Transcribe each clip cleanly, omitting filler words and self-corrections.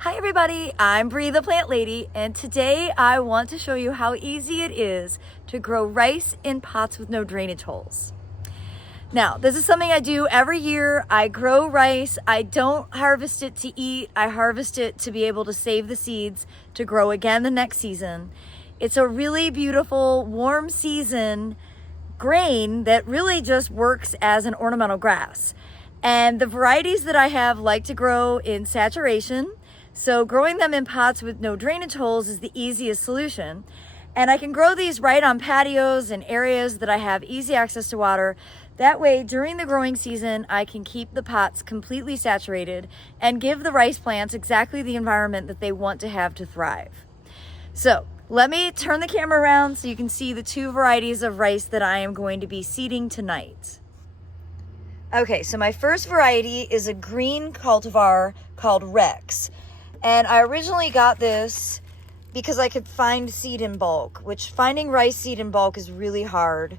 Hi everybody, I'm Bree the Plant Lady, and today I want to show you how easy it is to grow rice in pots with no drainage holes. Now, this is something I do every year. I grow rice. I don't harvest it to eat. I harvest it to be able to save the seeds to grow again the next season. It's a really beautiful, warm season grain that really just works as an ornamental grass. And the varieties that I have like to grow in saturation. So growing them in pots with no drainage holes is the easiest solution. And I can grow these right on patios and areas that I have easy access to water. That way, during the growing season, I can keep the pots completely saturated and give the rice plants exactly the environment that they want to have to thrive. So let me turn the camera around so you can see the two varieties of rice that I am going to be seeding tonight. Okay, so my first variety is a green cultivar called Rex. And I originally got this because I could find seed in bulk, which finding rice seed in bulk is really hard.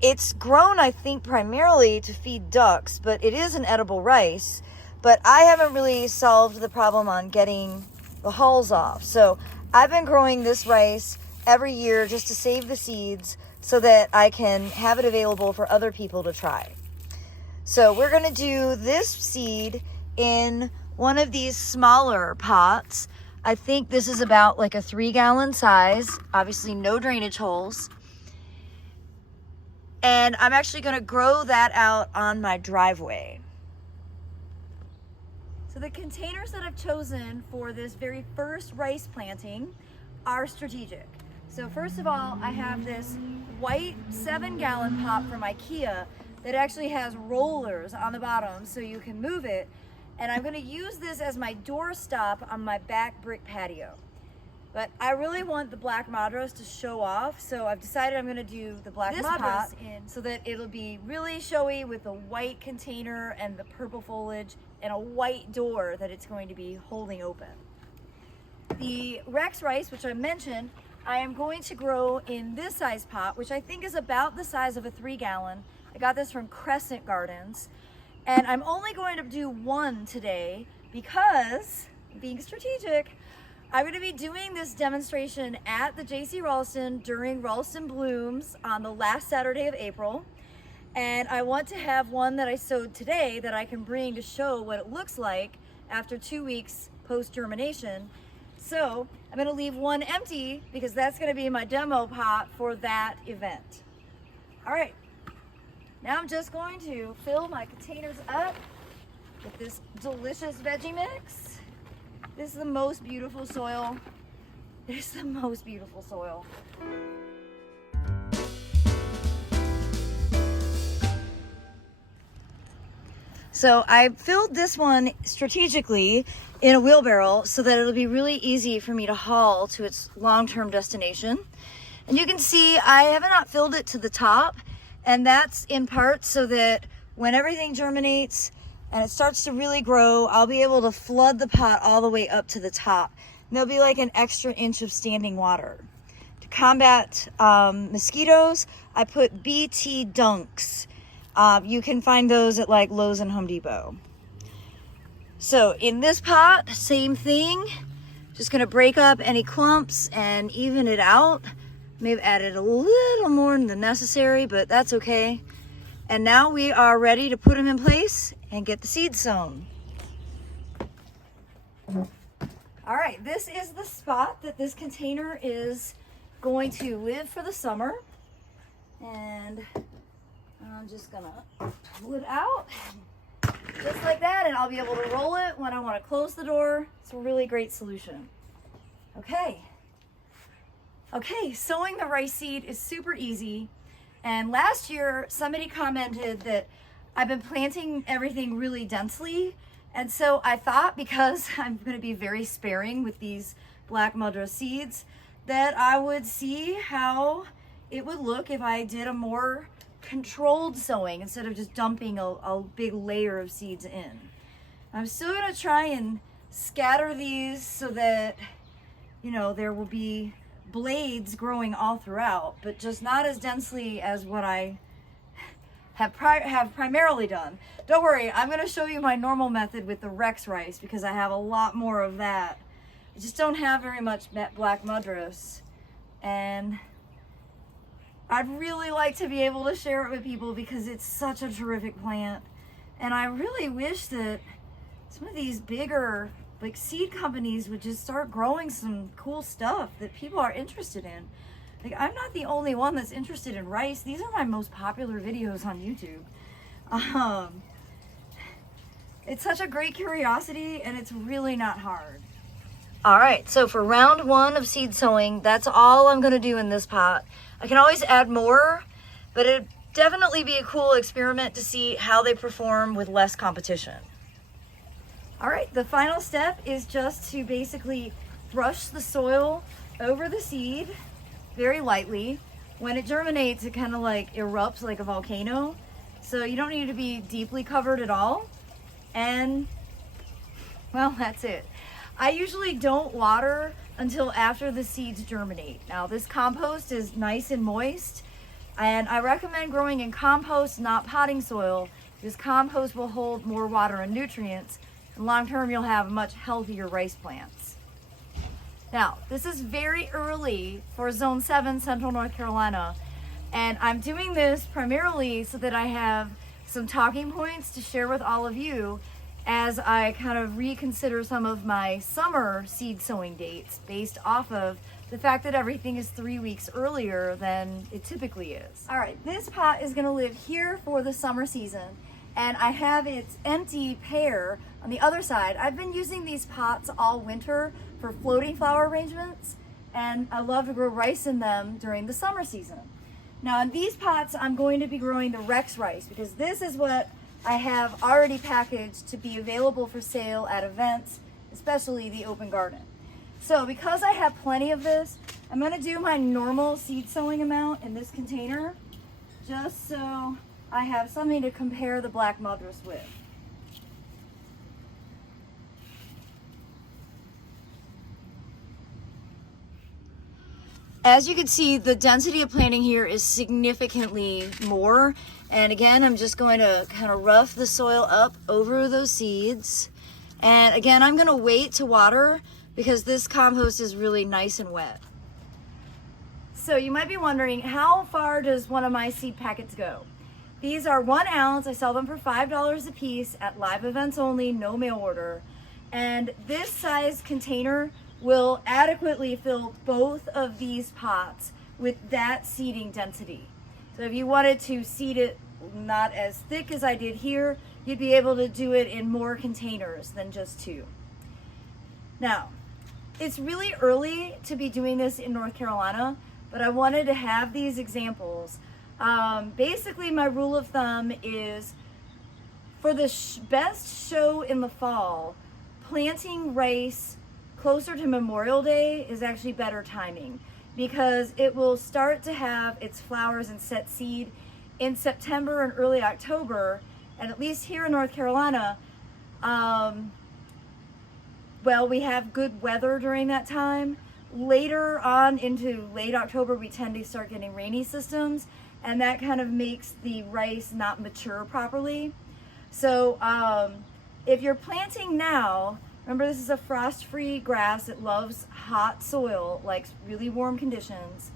It's grown, I think, primarily to feed ducks, but it is an edible rice. But I haven't really solved the problem on getting the hulls off. So I've been growing this rice every year just to save the seeds so that I can have it available for other people to try. So we're going to do this seed in one of these smaller pots. I think this is about like a 3-gallon size, obviously no drainage holes. And I'm actually going to grow that out on my driveway. So the containers that I've chosen for this very first rice planting are strategic. So first of all, I have this white 7-gallon pot from IKEA that actually has rollers on the bottom so you can move it. And I'm going to use this as my doorstop on my back brick patio. But I really want the black madras to show off, so I've decided I'm going to do the black madras in so that it'll be really showy with the white container and the purple foliage and a white door that it's going to be holding open. The Rex rice, which I mentioned, I am going to grow in this size pot, which I think is about the size of a 3-gallon. I got this from Crescent Gardens. And I'm only going to do one today because, being strategic, I'm going to be doing this demonstration at the J.C. Ralston during Ralston Blooms on the last Saturday of April. And I want to have one that I sowed today that I can bring to show what it looks like after 2 weeks post-germination. So I'm going to leave one empty because that's going to be my demo pot for that event. All right. Now I'm just going to fill my containers up with this delicious veggie mix. This is the most beautiful soil. This is the most beautiful soil. So I filled this one strategically in a wheelbarrow so that it'll be really easy for me to haul to its long-term destination. And you can see I have not filled it to the top. And that's in part so that when everything germinates and it starts to really grow, I'll be able to flood the pot all the way up to the top. And there'll be like an extra inch of standing water. To combat mosquitoes, I put BT Dunks. You can find those at like Lowe's and Home Depot. So in this pot, same thing. Just gonna break up any clumps and even it out. May have added a little more than necessary, but that's okay. And now we are ready to put them in place and get the seeds sown. All right, this is the spot that this container is going to live for the summer. And I'm just gonna pull it out just like that, and I'll be able to roll it when I want to close the door. It's a really great solution. Okay, sowing the rice seed is super easy. And last year, somebody commented that I've been planting everything really densely. And so I thought, because I'm going to be very sparing with these black madras seeds, that I would see how it would look if I did a more controlled sowing instead of just dumping a big layer of seeds in. I'm still going to try and scatter these so that, you know, there will be blades growing all throughout, but just not as densely as what I have primarily done. Don't worry, I'm going to show you my normal method with the Rex rice because I have a lot more of that. I just don't have very much black madras, and I'd really like to be able to share it with people because it's such a terrific plant. And I really wish that some of these bigger like seed companies would just start growing some cool stuff that people are interested in. Like, I'm not the only one that's interested in rice. These are my most popular videos on YouTube. It's such a great curiosity, and it's really not hard. All right, so for round 1 of seed sowing, that's all I'm gonna do in this pot. I can always add more, but it'd definitely be a cool experiment to see how they perform with less competition. All right, the final step is just to basically brush the soil over the seed very lightly. When it germinates, it kind of like erupts like a volcano. So you don't need to be deeply covered at all. And well, that's it. I usually don't water until after the seeds germinate. Now, this compost is nice and moist, and I recommend growing in compost, not potting soil, because compost will hold more water and nutrients, and long term you'll have much healthier rice plants. Now, this is very early for Zone 7, Central North Carolina, and I'm doing this primarily so that I have some talking points to share with all of you as I kind of reconsider some of my summer seed sowing dates based off of the fact that everything is 3 weeks earlier than it typically is. All right, this pot is gonna live here for the summer season, and I have its empty pair on the other side. I've been using these pots all winter for floating flower arrangements, and I love to grow rice in them during the summer season. Now, in these pots, I'm going to be growing the Rex rice because this is what I have already packaged to be available for sale at events, especially the open garden. So because I have plenty of this, I'm gonna do my normal seed sowing amount in this container, just so I have something to compare the black madras with. As you can see, the density of planting here is significantly more. And again, I'm just going to kind of rough the soil up over those seeds. And again, I'm going to wait to water because this compost is really nice and wet. So you might be wondering, how far does one of my seed packets go? These are 1 ounce. I sell them for $5 a piece at live events only, no mail order. And this size container will adequately fill both of these pots with that seeding density. So if you wanted to seed it not as thick as I did here, you'd be able to do it in more containers than just 2. Now, it's really early to be doing this in North Carolina, but I wanted to have these examples. Basically, my rule of thumb is for the best show in the fall, planting rice closer to Memorial Day is actually better timing because it will start to have its flowers and set seed in September and early October, and at least here in North Carolina, well, we have good weather during that time. Later on into late October, we tend to start getting rainy systems, and that kind of makes the rice not mature properly. So if you're planting now, remember this is a frost-free grass. It loves hot soil, likes really warm conditions.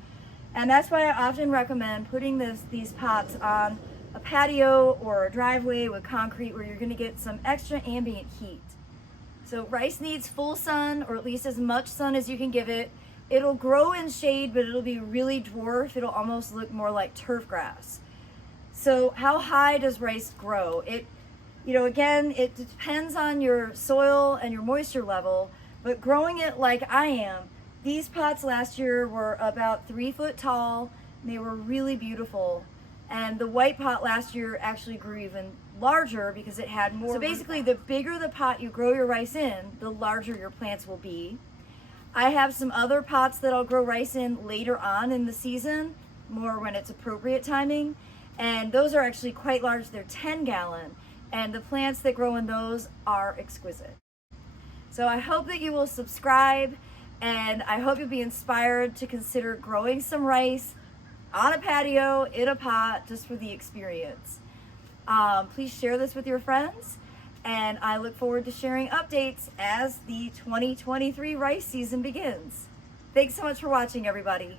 And that's why I often recommend putting these pots on a patio or a driveway with concrete where you're gonna get some extra ambient heat. So rice needs full sun, or at least as much sun as you can give it. It'll grow in shade, but it'll be really dwarf. It'll almost look more like turf grass. So how high does rice grow? Again, it depends on your soil and your moisture level, but growing it like I am, these pots last year were about 3 foot tall, and they were really beautiful. And the white pot last year actually grew even larger because it had more. So basically, the bigger the pot you grow your rice in, the larger your plants will be. I have some other pots that I'll grow rice in later on in the season, more when it's appropriate timing. And those are actually quite large. They're 10-gallon. And the plants that grow in those are exquisite. So I hope that you will subscribe, and I hope you'll be inspired to consider growing some rice on a patio, in a pot, just for the experience. Please share this with your friends, and I look forward to sharing updates as the 2023 rice season begins. Thanks so much for watching, everybody.